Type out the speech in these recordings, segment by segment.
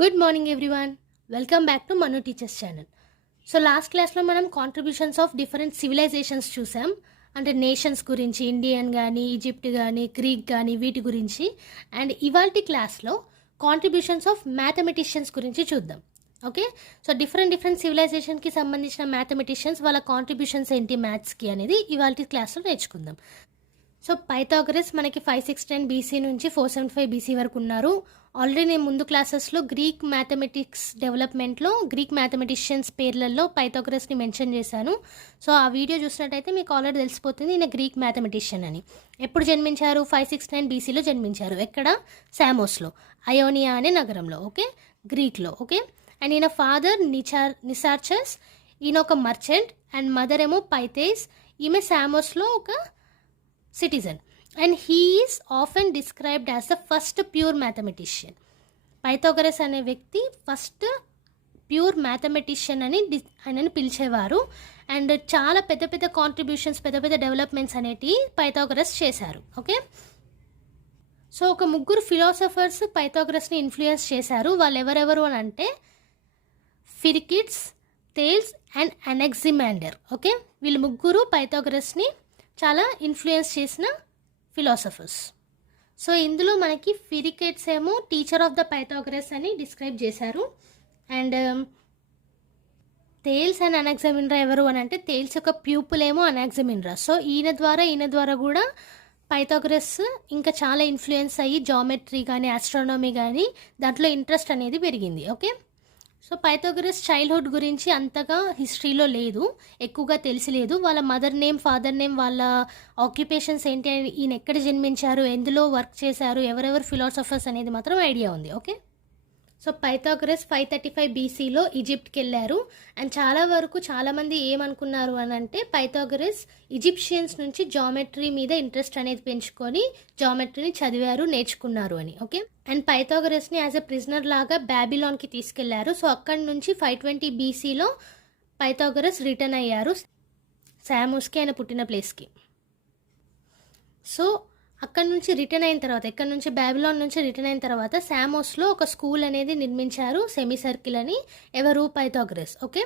Good morning everyone. Welcome back to Manu teachers channel. So last క్లాస్లో మనం contributions of different civilisations చూసాం. అంటే nations గురించి, Indian కానీ, ఈజిప్ట్ కానీ, గ్రీక్ కానీ, వీటి గురించి. అండ్ ఇవాల్టి క్లాస్లో కాంట్రిబ్యూషన్స్ ఆఫ్ మ్యాథమెటిషియన్స్ గురించి చూద్దాం. ఓకే, సో డిఫరెంట్ సివిలైజేషన్కి సంబంధించిన మ్యాథమెటిషియన్స్ వాళ్ళ కాంట్రిబ్యూషన్స్ ఏంటి మ్యాథ్స్కి అనేది ఇవాల్టి క్లాస్లో నేర్చుకుందాం. సో పైథాగరస్ మనకి 569 బీసీ నుంచి 475 బీసీ వరకు ఉన్నారు. ఆల్రెడీ నేను ముందు క్లాసెస్లో గ్రీక్ మ్యాథమెటిక్స్ డెవలప్మెంట్లో గ్రీక్ మ్యాథమెటిషియన్స్ పేర్లలో పైథాగరస్ని మెన్షన్ చేశాను. సో ఆ వీడియో చూసినట్టయితే మీకు ఆల్రెడీ తెలిసిపోతుంది ఈయన గ్రీక్ మ్యాథమెటిషియన్ అని. ఎప్పుడు జన్మించారు? 569 బీసీలో జన్మించారు. ఎక్కడ? సామోస్లో, అయోనియా అనే నగరంలో. ఓకే, గ్రీక్లో. ఓకే, అండ్ ఈయన ఫాదర్ నిసార్చస్, ఈయన ఒక మర్చెంట్, అండ్ మదర్ ఏమో పైథేస్. ఈమె సామోస్లో ఒక citizen, and he is often described as the first pure mathematician. Pythagoras అనే వ్యక్తి ఫస్ట్ ప్యూర్ మ్యాథమెటిషియన్ అని ఆయనని పిలిచేవారు. అండ్ చాలా పెద్ద పెద్ద కాంట్రిబ్యూషన్స్, పెద్ద పెద్ద డెవలప్మెంట్స్ అనేటివి పైథాగరస్ చేశారు. ఓకే, సో ఒక ముగ్గురు ఫిలాసఫర్స్ పైథాగరస్ని ఇన్ఫ్లుయెన్స్ చేశారు. వాళ్ళు ఎవరెవరు అని అంటే ఫిరికిడ్స్, థేల్స్ అండ్ అనెక్సిమాండర్. ఓకే, వీళ్ళు ముగ్గురు పైథాగరస్ని చాలా ఇన్ఫ్లుయెన్స్ చేసిన ఫిలాసఫర్స్. సో ఇందులో మనకి ఫిరికేట్స్ ఏమో టీచర్ ఆఫ్ ద పైథాగరస్ అని డిస్క్రైబ్ చేశారు. అండ్ థేల్స్ అండ్ అనెక్సామిండ్రా ఎవరు అని అంటే థేల్స్ యొక్క ప్యూపుల్ ఏమో అనెక్సామిండ్రా. సో ఈయన ద్వారా కూడా పైథాగరస్ ఇంకా చాలా ఇన్ఫ్లుయెన్స్ అయ్యి జామెట్రీ కానీ, ఆస్ట్రానమీ కానీ దాంట్లో ఇంట్రెస్ట్ అనేది పెరిగింది. ఓకే, సో పైథాగరస్ చైల్డ్హుడ్ గురించి అంతగా హిస్టరీలో లేదు, ఎక్కువగా తెలిసిలేదు. వాళ్ళ మదర్ నేమ్, ఫాదర్ నేమ్, వాళ్ళ ఆక్యుపేషన్స్ ఏంటి, ఈయన ఎక్కడ జన్మించారు, ఎందులో వర్క్ చేశారు, ఎవరెవరు ఫిలాసఫర్స్ అనేది మాత్రం ఐడియా ఉంది. ఓకే, సో పైథాగరస్ 535 బీసీలో ఈజిప్ట్కి వెళ్ళారు. అండ్ చాలామంది ఏమనుకున్నారు అని అంటే పైథాగరస్ ఈజిప్షియన్స్ నుంచి జామెట్రీ మీద ఇంట్రెస్ట్ అనేది పెంచుకొని జామెట్రీని చదివారు, నేర్చుకున్నారు అని. ఓకే, అండ్ పైథాగరస్ని యాజ్ ఎ ప్రిజనర్ లాగా బ్యాబిలాన్కి తీసుకెళ్లారు. సో అక్కడి నుంచి 520 బీసీలో పైథాగరస్ రిటర్న్ అయ్యారు సామోస్కి, ఆయన పుట్టిన ప్లేస్కి. సో అక్కడ నుంచి రిటర్న్ అయిన తర్వాత, ఎక్కడి నుంచి బ్యాబిలాన్ నుంచి రిటర్న్ అయిన తర్వాత సామోస్లో ఒక స్కూల్ అనేది నిర్మించారు, సెమీ సర్కిల్ అని. ఎవరు? పైథాగరస్. ఓకే,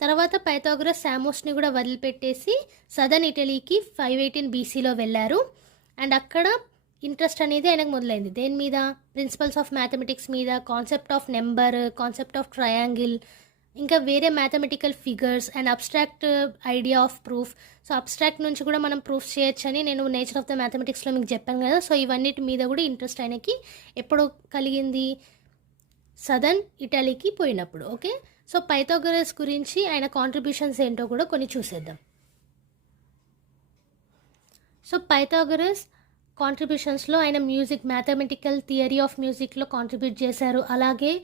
తర్వాత పైథాగరస్ సామోస్ని కూడా వదిలిపెట్టేసి సదర్న్ ఇటలీకి 518 బీసీలో వెళ్ళారు. అండ్ అక్కడ ఇంట్రెస్ట్ అనేది ఆయనకు మొదలైంది. దేని మీద? ప్రిన్సిపల్స్ ఆఫ్ మ్యాథమెటిక్స్ మీద, concept of number, concept of triangle, ఇంకా వేరే mathematical figures and abstract idea of proof. So abstract నుంచి కూడా మనం ప్రూఫ్ చేయొచ్చని నేను నేచర్ ఆఫ్ ద మ్యాథమెటిక్స్లో మీకు చెప్పాను కదా. సో ఇవన్నిటి మీద కూడా ఇంట్రెస్ట్ ఆయనకి ఎప్పుడు కలిగింది? సదర్న్ ఇటలీకి పోయినప్పుడు. ఓకే, సో పైథాగరస్ గురించి ఆయన కాంట్రిబ్యూషన్స్ ఏంటో కూడా కొన్ని చూసేద్దాం. సో పైథాగరస్ కాంట్రిబ్యూషన్స్లో ఆయన మ్యాథమెటికల్ థియరీ ఆఫ్ మ్యూజిక్లో కాంట్రిబ్యూట్ చేశారు. అలాగే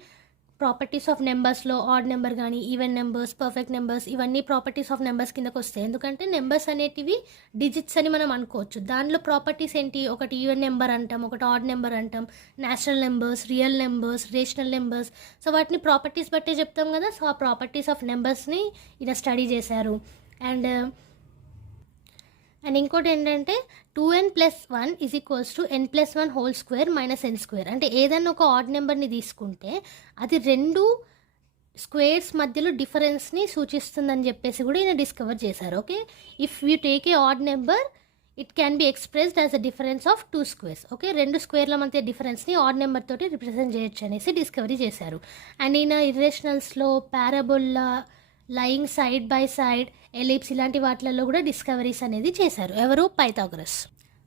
ప్రాపర్టీస్ ఆఫ్ నెంబర్స్లో ఆడ్ నెంబర్ కానీ, ఈవెన్ నెంబర్స్, పర్ఫెక్ట్ నెంబర్స్, ఇవన్నీ ప్రాపర్టీస్ ఆఫ్ నెంబర్స్ కిందకు వస్తాయి. ఎందుకంటే నెంబర్స్ అనేటివి డిజిట్స్ అని మనం అనుకోవచ్చు. దానిలో ప్రాపర్టీస్ ఏంటి? ఒకటి ఈవెన్ నెంబర్ అంటాం, ఒకటి ఆడ్ నెంబర్ అంటాం, natural numbers, real numbers, rational numbers. So వాటిని ప్రాపర్టీస్ బట్టే చెప్తాం కదా. సో ఆ ప్రాపర్టీస్ ఆఫ్ నెంబర్స్ని ఇలా స్టడీ చేశారు. అండ్ ఇంకోటి ఏంటంటే 2n+1 = n+1² - n². అంటే ఏదైనా ఒక ఆడ్ నెంబర్ని తీసుకుంటే అది రెండు స్క్వేర్స్ మధ్యలో డిఫరెన్స్ని సూచిస్తుందని చెప్పేసి కూడా ఈయన డిస్కవర్ చేశారు. Okay, if you take a odd number it can be expressed as a difference of 2 squares. Okay, రెండు స్క్వేర్ల మధ్య డిఫరెన్స్ని ఆడ్ నెంబర్ తోటి రిప్రజెంట్ చేయొచ్చు అనేసి డిస్కవరీ చేశారు. అండ్ ఈయన ఇర్రేషనల్స్లో, parabola, lying side by side, ellipse, ఇలాంటి వాటిలలో కూడా డిస్కవరీస్ అనేది చేశారు. ఎవరు? పైథాగరస్.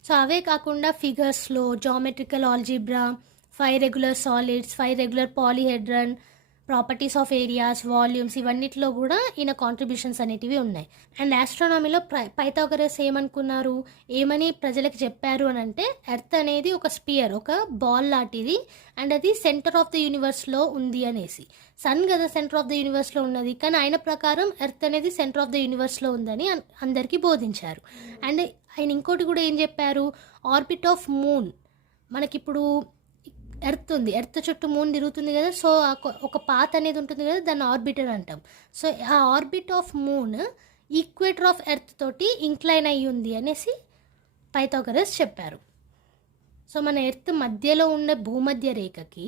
సో అవే కాకుండా ఫిగర్స్లో geometrical algebra, 5 regular solids, 5 regular polyhedron, properties of areas, volumes, ఇవన్నిటిలో కూడా ఈయన కాంట్రిబ్యూషన్స్ అనేటివి ఉన్నాయి. అండ్ ఆస్ట్రానమీలో పైథాగరస్ ఏమనుకున్నారు, ఏమని ప్రజలకు చెప్పారు అని అంటే ఎర్త్ అనేది ఒక స్పియర్, ఒక బాల్ లాంటిది, అండ్ అది సెంటర్ ఆఫ్ ద యూనివర్స్లో ఉంది అనేసి. సన్ కదా సెంటర్ ఆఫ్ ద యూనివర్స్లో ఉన్నది, కానీ ఆయన ప్రకారం ఎర్త్ అనేది సెంటర్ ఆఫ్ ద యూనివర్స్లో ఉందని అందరికీ బోధించారు. అండ్ ఆయన ఇంకోటి కూడా ఏం చెప్పారు, ఆర్బిట్ ఆఫ్ మూన్, మనకిప్పుడు ఎర్త్ ఉంది, ఎర్త్ చుట్టూ మూన్ తిరుగుతుంది కదా. సో ఒక పాత్ అనేది ఉంటుంది కదా, దాన్ని ఆర్బిటర్ అంటాం. సో ఆ orbit of moon equator of earth తోటి ఇంక్లైన్ అయ్యి ఉంది అనేసి పైథాగరస్ చెప్పారు. సో మన ఎర్త్ మధ్యలో ఉన్న భూమధ్య రేఖకి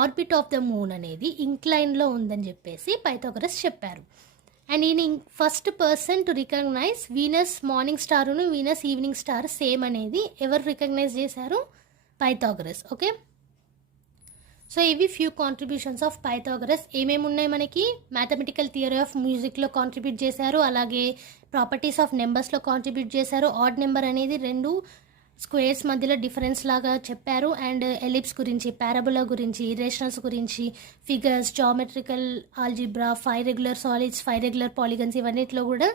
ఆర్బిట్ ఆఫ్ ద మూన్ అనేది ఇంక్లైన్లో ఉందని చెప్పేసి పైథాగరస్ చెప్పారు. అండ్ ఈయన first person to recognise Venus morning స్టారును వీనస్ ఈవినింగ్ స్టార్ సేమ్ అనేది ఎవరు రికగ్నైజ్ చేశారు? పైథాగరస్. ఓకే, సో ఇవి ఫ్యూ కాంట్రిబ్యూషన్స్ ఆఫ్ పైథాగరస్. ఏమేమి ఉన్నాయి మనకి? మ్యాథమెటికల్ థియరీ ఆఫ్ మ్యూజిక్లో కాంట్రిబ్యూట్ చేశారు, అలాగే ప్రాపర్టీస్ ఆఫ్ నెంబర్స్లో కాంట్రిబ్యూట్ చేశారు, ఆడ్ నెంబర్ అనేది 2 స్క్వేర్స్ మధ్యలో డిఫరెన్స్ లాగా చెప్పారు, అండ్ ఎలిప్స్ గురించి, పారాబోలా గురించి, ఇరేషనల్స్ గురించి, figures, geometrical algebra, 5 regular solids, 5 regular polygons, ఇవన్నిట్లో కూడా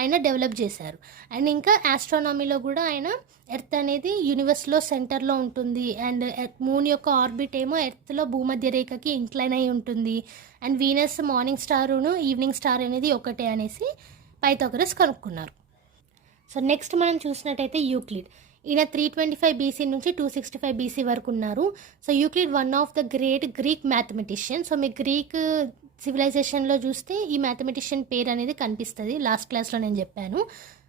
ఆయన డెవలప్ చేశారు. అండ్ ఇంకా ఆస్ట్రానమీలో కూడా ఆయన ఎర్త్ అనేది యూనివర్స్లో సెంటర్లో ఉంటుంది, అండ్ మూన్ యొక్క ఆర్బిట్ ఏమో ఎర్త్లో భూమధ్య రేఖకి ఇంక్లైన్ అయి ఉంటుంది, అండ్ వీనస్ మార్నింగ్ స్టారును ఈవినింగ్ స్టార్ అనేది ఒకటే అనేసి పైథాగరస్ కనుక్కున్నారు. సో నెక్స్ట్ మనం చూసినట్టయితే యూక్లిడ్. ఈయన 325 బీసీ నుంచి 265 బీసీ వరకు ఉన్నారు. So Euclid one of the great Greek mathematician. So మీకు గ్రీక్ సివిలైజేషన్లో చూస్తే ఈ మ్యాథమెటిషియన్ పేరు అనేది కనిపిస్తుంది, లాస్ట్ క్లాస్లో నేను చెప్పాను.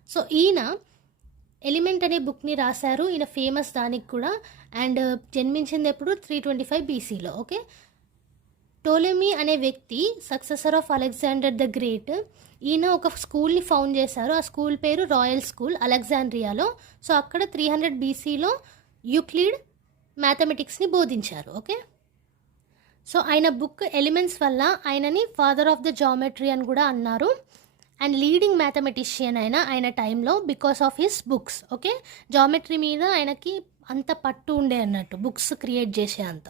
సో ఈయన ఎలిమెంట్ అనే బుక్ని రాశారు, ఈయన ఫేమస్ దానికి కూడా. అండ్ జన్మించింది ఎప్పుడు? 325 బీసీలో. ఓకే, టోలెమీ అనే వ్యక్తి successor of Alexander the great. ఈయన ఒక స్కూల్ని ఫౌండ్ చేశారు, ఆ స్కూల్ పేరు రాయల్ స్కూల్ అలెగ్జాండ్రియాలో. సో అక్కడ 300 బీసీలో యూక్లిడ్ మ్యాథమెటిక్స్ని బోధించారు. ఓకే, సో ఆయన బుక్ ఎలిమెంట్స్ వల్ల ఆయనని ఫాదర్ ఆఫ్ ద జామెట్రీ అని కూడా అన్నారు, అండ్ లీడింగ్ మ్యాథమెటిషియన్ ఆయన టైంలో because of his books. Okay, geometry మీద ఆయనకి అంత పట్టు ఉండే అన్నట్టు, బుక్స్ క్రియేట్ చేసే అంత.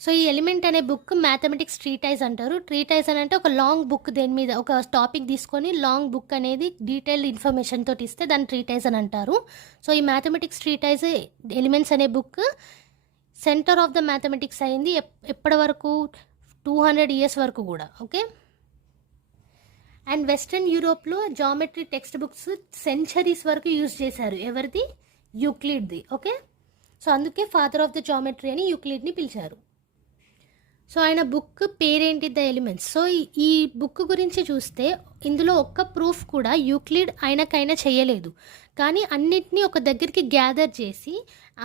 సో ఈ ఎలిమెంట్ అనే బుక్ మ్యాథమెటిక్స్ ట్రీటైజ్ అంటారు. ట్రీటైజ్ అని అంటే ఒక లాంగ్ బుక్, దేని మీద ఒక టాపిక్ తీసుకొని లాంగ్ బుక్ అనేది డీటెయిల్డ్ ఇన్ఫర్మేషన్ తోటి ఇస్తే దాన్ని ట్రీటైజ్ అని అంటారు. సో ఈ మ్యాథమెటిక్స్ ట్రీటైజ్ ఎలిమెంట్స్ అనే book centre of the mathematics అయింది ఎప్పటి వరకు? 200 ఇయర్స్ వరకు కూడా. ఓకే, అండ్ వెస్ట్రన్ యూరోప్లో జామెట్రీ టెక్స్ట్ బుక్స్ సెంచరీస్ వరకు యూజ్ చేశారు. ఎవరిది? యూక్లిడ్ది. ఓకే, సో అందుకే ఫాదర్ ఆఫ్ ద జామెట్రీ అని యూక్లిడ్ని పిలిచారు. సో ఆయన బుక్ పేరేంటి? The elements. సో ఈ బుక్ గురించి చూస్తే ఇందులో ఒక్క ప్రూఫ్ కూడా యూక్లిడ్ ఆయనకైనా చేయలేదు, కానీ అన్నిటినీ ఒక దగ్గరికి గ్యాదర్ చేసి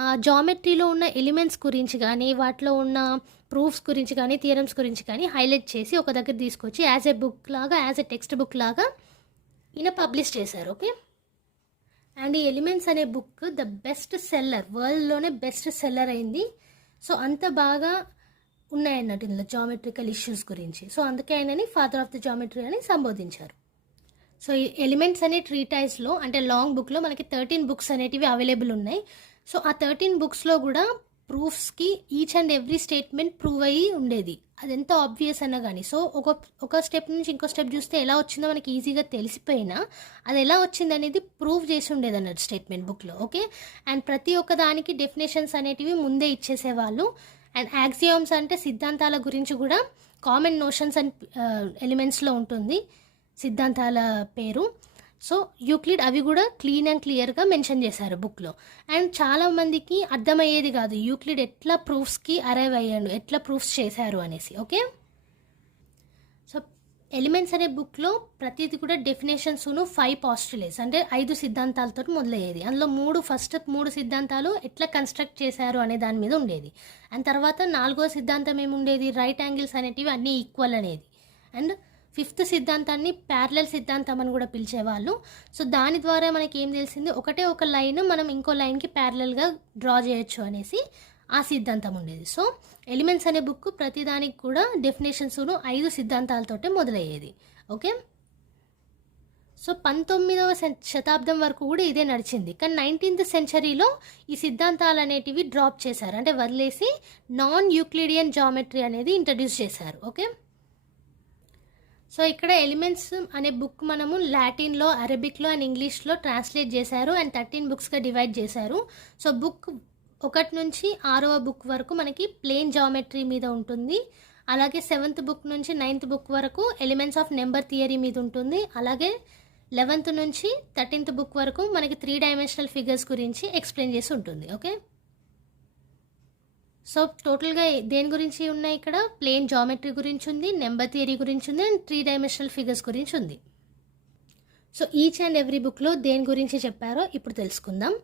ఆ జామెట్రీలో ఉన్న ఎలిమెంట్స్ గురించి కానీ, వాటిలో ఉన్న ప్రూఫ్స్ గురించి కానీ, థియరమ్స్ గురించి కానీ హైలైట్ చేసి ఒక దగ్గర తీసుకొచ్చి యాజ్ ఎ బుక్ లాగా, యాజ్ ఎ టెక్స్ట్ బుక్ లాగా ఈయన పబ్లిష్ చేశారు. ఓకే, అండ్ ఈ ఎలిమెంట్స్ అనే బుక్ ద బెస్ట్ సెల్లర్, వరల్డ్లోనే బెస్ట్ సెల్లర్ అయింది. సో అంత బాగా ఉన్నాయన్నట్టు ఇందులో జామెట్రికల్ ఇష్యూస్ గురించి. సో అందుకే ఆయనని ఫాదర్ ఆఫ్ ద జామెట్రీ అని సంబోధించారు. సో ఈ ఎలిమెంట్స్ అనే ట్రీటైజ్లో అంటే లాంగ్ బుక్లో మనకి 13 బుక్స్ అనేటివి అవైలబుల్ ఉన్నాయి. సో ఆ 13 బుక్స్లో కూడా ప్రూఫ్స్కి each and every statement prove అయ్యి ఉండేది, అది ఎంత ఆబ్వియస్ అన్నా కానీ. సో ఒక స్టెప్ నుంచి ఇంకో స్టెప్ చూస్తే ఎలా వచ్చిందో మనకి ఈజీగా తెలిసిపోయినా అది ఎలా వచ్చింది అనేది ప్రూవ్ చేసి ఉండేది అన్నట్టు స్టేట్మెంట్ బుక్లో. ఓకే, అండ్ ప్రతి ఒక్క దానికి డెఫినేషన్స్ అనేటివి ముందే ఇచ్చేసేవాళ్ళు. అండ్ యాక్సియోమ్స్ అంటే సిద్ధాంతాల గురించి కూడా కామన్ నోషన్స్ అండ్ ఎలిమెంట్స్లో ఉంటుంది సిద్ధాంతాల పేరు. సో యూక్లిడ్ అవి కూడా క్లీన్ అండ్ క్లియర్గా మెన్షన్ చేశారు బుక్లో. అండ్ చాలామందికి అర్థమయ్యేది కాదు యూక్లిడ్ ఎట్లా ప్రూఫ్స్కి అరైవ్ అయ్యాడు, ఎట్లా ప్రూఫ్స్ చేశారు అనేసి. ఓకే, సో ఎలిమెంట్స్ అనే బుక్లో ప్రతిది కూడా డెఫినేషన్స్ను 5 పాస్టులేట్స్ అంటే 5 సిద్ధాంతాలతో మొదలయ్యేది. అందులో ఫస్ట్ 3 సిద్ధాంతాలు ఎట్లా కన్స్ట్రక్ట్ చేశారు అనే దాని మీద ఉండేది. అండ్ తర్వాత 4వ సిద్ధాంతం ఏముండేది? రైట్ యాంగిల్స్ అనేటివి అన్నీ ఈక్వల్ అనేది. అండ్ 5th సిద్ధాంతాన్ని ప్యారలల్ సిద్ధాంతం అని కూడా పిలిచేవాళ్ళు. సో దాని ద్వారా మనకి ఏం తెలిసింది? ఒక లైన్ మనం ఇంకో లైన్కి ప్యారలల్గా డ్రా చేయొచ్చు అనేసి ఆ సిద్ధాంతం ఉండేది. సో ఎలిమెంట్స్ అనే బుక్ ప్రతిదానికి కూడా డెఫినేషన్స్ను 5 సిద్ధాంతాలతోటే మొదలయ్యేది. ఓకే, సో 19వ శతాబ్దం వరకు కూడా ఇదే నడిచింది. కానీ 19th సెంచరీలో ఈ సిద్ధాంతాలు అనేటివి డ్రాప్ చేశారు, అంటే వదిలేసి నాన్ యూక్లిడియన్ జామెట్రీ అనేది ఇంట్రడ్యూస్ చేశారు. ఓకే, సో ఇక్కడ ఎలిమెంట్స్ అనే బుక్ మనము లాటిన్లో, అరబిక్లో అండ్ ఇంగ్లీష్లో ట్రాన్స్లేట్ చేశారు అండ్ 13 బుక్స్గా డివైడ్ చేశారు. సో బుక్ 1 నుంచి 6వ బుక్ వరకు మనకి ప్లేన్ జామెట్రీ మీద ఉంటుంది. అలాగే 7th బుక్ నుంచి 9th బుక్ వరకు ఎలిమెంట్స్ ఆఫ్ నెంబర్ థియరీ మీద ఉంటుంది. అలాగే 11th నుంచి 13th బుక్ వరకు మనకి 3 డైమెన్షనల్ ఫిగర్స్ గురించి ఎక్స్ప్లెయిన్ చేసి ఉంటుంది. ఓకే, సో టోటల్గా దేని గురించి ఉన్నాయి ఇక్కడ? ప్లేన్ జామెట్రీ గురించి ఉంది, నెంబర్ థియరీ గురించి ఉంది, అండ్ 3 డైమెన్షనల్ ఫిగర్స్ గురించి ఉంది. సో ఈచ్ అండ్ ఎవ్రీ బుక్లో దేని గురించి చెప్పారో ఇప్పుడు తెలుసుకుందాం.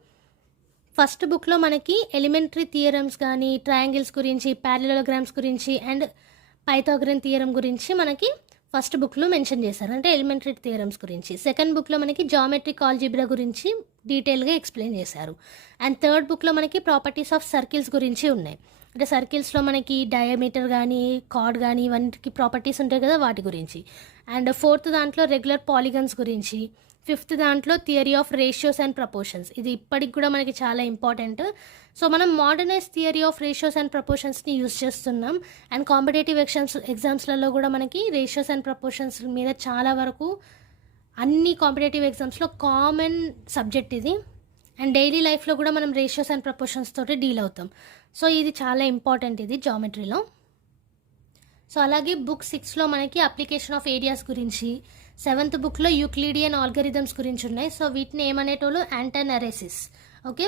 ఫస్ట్ బుక్లో మనకి ఎలిమెంటరీ థియరమ్స్ కానీ ట్రయాంగిల్స్ గురించి ప్యారలలోగ్రామ్స్ గురించి అండ్ పైథాగరన్ థియరం గురించి మనకి ఫస్ట్ బుక్లో మెన్షన్ చేశారు, అంటే ఎలిమెంటరీ థియరమ్స్ గురించి. సెకండ్ బుక్లో మనకి జామెట్రిక్ ఆల్జీబ్రా గురించి డీటెయిల్గా ఎక్స్ప్లెయిన్ చేశారు. అండ్ థర్డ్ బుక్లో మనకి ప్రాపర్టీస్ ఆఫ్ సర్కిల్స్ గురించి ఉన్నాయి, అంటే సర్కిల్స్లో మనకి డయామీటర్ కానీ కార్డ్ కానీ ఇవన్నిటికి ప్రాపర్టీస్ ఉంటాయి కదా, వాటి గురించి. అండ్ ఫోర్త్ దాంట్లో రెగ్యులర్ పాలిగన్స్ గురించి. ఫిఫ్త్ దాంట్లో theory of ratios and proportions, ఇది ఇప్పటికి కూడా మనకి చాలా ఇంపార్టెంట్. సో మనం modernise theory of ratios and ప్రపోర్షన్స్ని యూజ్ చేస్తున్నాం. అండ్ కాంపిటేటివ్ ఎగ్జామ్స్లలో కూడా మనకి రేషియోస్ అండ్ ప్రపోర్షన్స్ మీద చాలా వరకు అన్ని కాంపిటేటివ్ ఎగ్జామ్స్లో కామన్ సబ్జెక్ట్ ఇది. అండ్ డైలీ లైఫ్లో కూడా మనం రేషియోస్ అండ్ ప్రపోర్షన్స్ తోటి డీల్ అవుతాం. సో ఇది చాలా ఇంపార్టెంట్ ఇది జామెట్రీలో. సో అలాగే బుక్ 6లో మనకి అప్లికేషన్ ఆఫ్ ఏరియాస్ గురించి, 7th బుక్లో యూక్లిడియన్ ఆల్గరిథమ్స్ గురించి ఉన్నాయి. సో వీటిని ఏమనేటోళ్ళు యాంటనరేసిస్, ఓకే.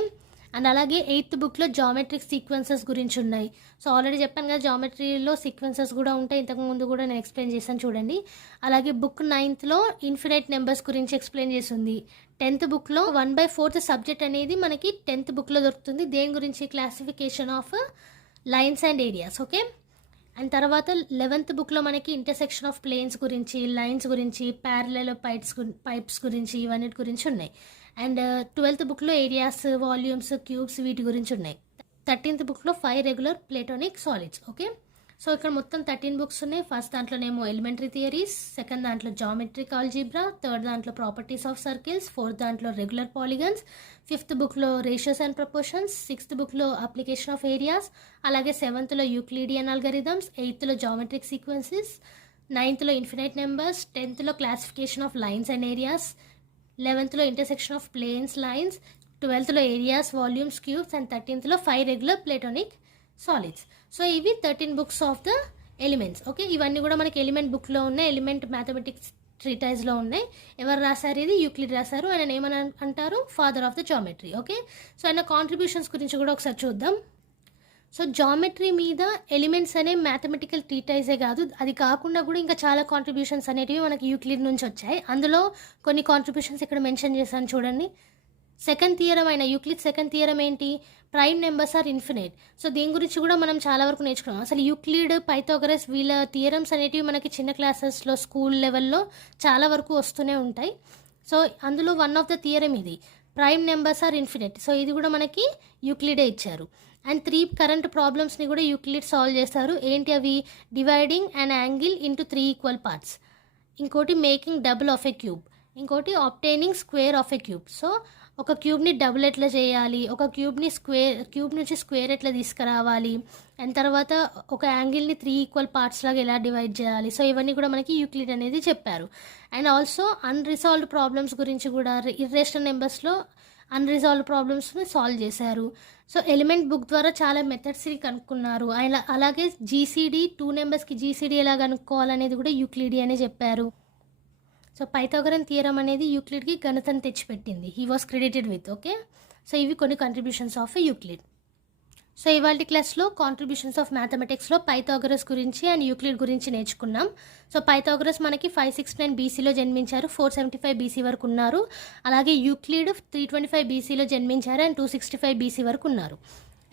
అండ్ అలాగే 8th బుక్లో జామెట్రిక్ సీక్వెన్సెస్ గురించి ఉన్నాయి. సో ఆల్రెడీ చెప్పాను కదా జామెట్రీలో సీక్వెన్సెస్ కూడా ఉంటాయి, ఇంతకుముందు కూడా నేను ఎక్స్ప్లెయిన్ చేశాను చూడండి. అలాగే బుక్ 9thలో ఇన్ఫినైట్ నెంబర్స్ గురించి ఎక్స్ప్లెయిన్ చేస్తుంది. 10th బుక్లో 1/4 సబ్జెక్ట్ అనేది మనకి 10th బుక్లో దొరుకుతుంది. దేని గురించి? Classification of lines and areas, okay. And తర్వాత 11th బుక్లో మనకి ఇంటర్సెక్షన్ ఆఫ్ ప్లేన్స్ గురించి, లైన్స్ గురించి, ప్యారలల్ పైప్స్ గురించి ఇవన్నిటి గురించి ఉన్నాయి. అండ్ 12th బుక్లో ఏరియాస్, వాల్యూమ్స్, క్యూబ్స్ వీటి గురించి ఉన్నాయి. 13th బుక్లో 5 regular platonic solids, okay. So ఇక్కడ మొత్తం 13 బుక్స్ ఉన్నాయి. ఫస్ట్ దాంట్లోనేమో ఎలిమెంటరీ థియరీస్, సెకండ్ దాంట్లో జామెట్రిక్ ఆల్జీబ్రా, థర్డ్ దాంట్లో ప్రాపర్టీస్ ఆఫ్ సర్కిల్స్, ఫోర్త్ దాంట్లో రెగ్యులర్ పాలిగన్స్, 5th బుక్లో రేషియోస్ అండ్ ప్రపోర్షన్స్, 6th బుక్లో అప్లికేషన్ ఆఫ్ ఏరియాస్, అలాగే 7thలో యూక్లిడియన్ ఆల్గరిథమ్స్, 8thలో జామెట్రిక్ సీక్వెన్సెస్, 9thలో ఇన్ఫినైట్ నెంబర్స్, 10thలో classification of lines and areas, 11thలో ఇంటర్సెక్షన్ ఆఫ్ ప్లేన్స్ లైన్స్, 12thలో ఏరియాస్, వాల్యూమ్స్, క్యూబ్స్, అండ్ 13thలో 5 రెగ్యులర్ ప్లేటోనిక్ సాలిడ్స్. సో ఇవి 13 books of the elements, okay. ఇవన్నీ కూడా మనకి ఎలిమెంట్ బుక్లో ఉన్నాయి, ఎలిమెంట్ మ్యాథమెటిక్స్ ట్రీటైజ్లో ఉన్నాయి. ఎవరు రాశారు? ఇది యూక్లిడ్ రాశారు. ఆయన ఏమని అంటారు? Father of the geometry, okay. So ఆయన కాంట్రిబ్యూషన్స్ గురించి కూడా ఒకసారి చూద్దాం. సో జామెట్రీ మీద ఎలిమెంట్స్ అనే మ్యాథమెటికల్ ట్రీటైజే కాదు, అది కాకుండా కూడా ఇంకా చాలా కాంట్రిబ్యూషన్స్ అనేటివి మనకి యూక్లిడ్ నుంచి వచ్చాయి. అందులో కొన్ని కాంట్రిబ్యూషన్స్ ఇక్కడ మెన్షన్ చేశాను చూడండి. సెకండ్ థియరం అయిన యూక్లిడ్ సెకండ్ థియరం ఏంటి? Prime numbers are infinite. So దీని గురించి కూడా మనం చాలా వరకు నేర్చుకున్నాం. అసలు యూక్లిడ్, పైథాగరస్ వీళ్ళ థియరమ్స్ అనేటివి మనకి చిన్న క్లాసెస్లో స్కూల్ లెవెల్లో చాలా వరకు వస్తూనే ఉంటాయి. సో అందులో వన్ ఆఫ్ ద థియరం ఇది, prime numbers are infinite. So ఇది కూడా మనకి యూక్లిడే ఇచ్చారు. అండ్ 3 కరెంట్ ప్రాబ్లమ్స్ని కూడా యూక్లిడ్ సాల్వ్ చేస్తారు. ఏంటి అవి? Dividing an angle into 3 equal parts, ఇంకోటి making double of a cube, ఇంకోటి obtaining square of a cube. So ఒక క్యూబ్ని డబుల్ ఎట్లా చేయాలి, ఒక క్యూబ్ నుంచి స్క్వేర్ ఎట్లా తీసుకురావాలి, అండ్ తర్వాత ఒక యాంగిల్ని 3 ఈక్వల్ పార్ట్స్ లాగా ఎలా డివైడ్ చేయాలి. సో ఇవన్నీ కూడా మనకి యూక్లిడ్ అనేది చెప్పారు. అండ్ ఆల్సో అన్రిజాల్వ్డ్ ప్రాబ్లమ్స్ గురించి కూడా, ఇర్రేషనల్ నెంబర్స్లో అన్రిజాల్వ్డ్ ప్రాబ్లమ్స్ని సాల్వ్ చేశారు. సో ఎలిమెంట్ బుక్ ద్వారా చాలా మెథడ్స్ని కనుక్కున్నారు. అలాగే జీసీడీ 2 నెంబర్స్కి జీసీడీ ఎలా కనుక్కోవాలనేది కూడా యూక్లిడి అనే చెప్పారు. సో పైథాగరన్ థియరం అనేది యూక్లిడ్కి ఘనతను తెచ్చిపెట్టింది. He was credited with, okay. So ఇవి కొన్ని కంట్రిబ్యూషన్స్ ఆఫ్ యూక్లిడ్. సో ఇవాళ క్లాస్లో కాంట్రిబ్యూషన్స్ ఆఫ్ మ్యాథమెటిక్స్లో పైథాగరస్ గురించి అండ్ యూక్లిడ్ గురించి నేర్చుకున్నాం. సో పైథాగరస్ మనకి 569 బీసీలో జన్మించారు, 475 బీసీ వరకు ఉన్నారు. అలాగే యూక్లిడ్ 325 బీసీలో జన్మించారు అండ్ 265 బీసీ వరకు ఉన్నారు.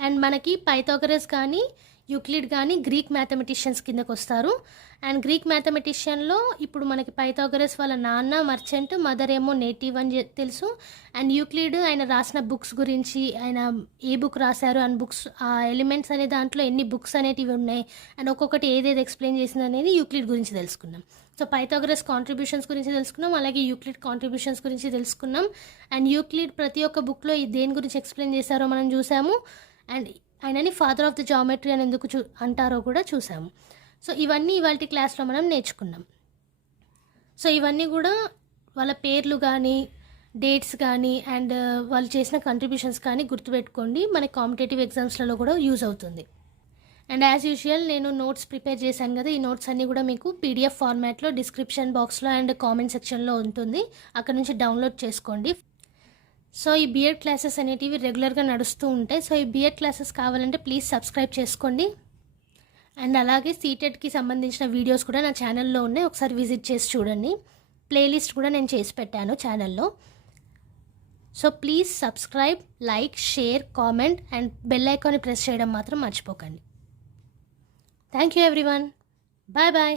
అండ్ మనకి పైథాగరస్ కానీ యూక్లిడ్ కానీ గ్రీక్ మ్యాథమెటిషియన్స్ కిందకు వస్తారు. అండ్ గ్రీక్ మ్యాథమెటిషియన్లో ఇప్పుడు మనకి పైథాగరస్ వాళ్ళ నాన్న మర్చెంట్, మదర్ ఏమో నేటివ్ అని తెలుసు. అండ్ యూక్లిడ్ ఆయన రాసిన బుక్స్ గురించి, ఆయన ఏ బుక్ రాశారు అండ్ బుక్స్, ఆ ఎలిమెంట్స్ అనే దాంట్లో ఎన్ని బుక్స్ అనేటివి ఉన్నాయి అండ్ ఒక్కొక్కటి ఏదేది ఎక్స్ప్లెయిన్ చేసింది అనేది యూక్లిడ్ గురించి తెలుసుకున్నాం. సో పైథాగరస్ కాంట్రిబ్యూషన్స్ గురించి తెలుసుకున్నాం, అలాగే యూక్లిడ్ కాంట్రిబ్యూషన్స్ గురించి తెలుసుకున్నాం. అండ్ యూక్లిడ్ ప్రతి ఒక్క బుక్లో దేని గురించి ఎక్స్ప్లెయిన్ చేశారో మనం చూసాము. అండ్ ఆయనని ఫాదర్ ఆఫ్ ద జామెట్రీ అని ఎందుకు అంటారో కూడా చూసాము. సో ఇవన్నీ ఇవాళ క్లాస్లో మనం నేర్చుకున్నాం. సో ఇవన్నీ కూడా వాళ్ళ పేర్లు కానీ, డేట్స్ కానీ అండ్ వాళ్ళు చేసిన కంట్రిబ్యూషన్స్ కానీ గుర్తుపెట్టుకోండి, మనకి కాంపిటేటివ్ ఎగ్జామ్స్లలో కూడా యూజ్ అవుతుంది. అండ్ యాజ్ యూజువల్ నేను నోట్స్ ప్రిపేర్ చేశాను కదా, ఈ నోట్స్ అన్నీ కూడా మీకు పీడిఎఫ్ ఫార్మాట్లో డిస్క్రిప్షన్ బాక్స్లో అండ్ కామెంట్ సెక్షన్లో ఉంటుంది, అక్కడ నుంచి డౌన్లోడ్ చేసుకోండి. సో ఈ బిఎడ్ క్లాసెస్ అనేటివి రెగ్యులర్గా నడుస్తూ ఉంటాయి. సో ఈ బిఎడ్ క్లాసెస్ కావాలంటే ప్లీజ్ సబ్స్క్రైబ్ చేసుకోండి. అండ్ అలాగే సీటెట్కి సంబంధించిన వీడియోస్ కూడా నా ఛానల్లో ఉన్నాయి, ఒకసారి విజిట్ చేసి చూడండి. ప్లేలిస్ట్ కూడా నేను చేసి పెట్టాను ఛానల్లో. So please subscribe, like, share, comment and bell ఐకాన్ని ప్రెస్ చేయడం మాత్రం మర్చిపోకండి. Thank you everyone. Bye bye.